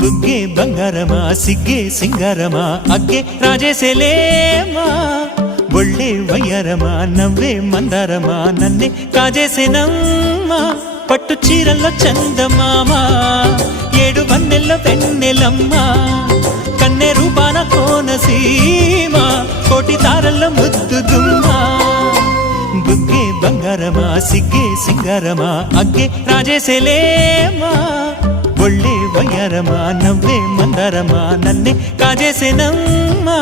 బుగ్గే బంగారమా సిగ్గే సింగారమా అగ్గే రాజేసేలేమా ఒళ్ళే వయ్యారమా నవ్వే మందారమా నన్నే కాజేసేనమ్మా పట్టు చీరల్లో చందమామా ఏడు వన్నెల్లో వెన్నెలమ్మా కన్నె రూపాన కోనసీమా కోటి తారల్లో ముద్దుదుమ్మా బుగ్గే బంగారమా సిగ్గే సింగారమా అగ్గే రాజేసేలేమా ఒళ్ళే వయ్యారమా నవ్వే మందారమా నన్నే కాజేసేనమ్మా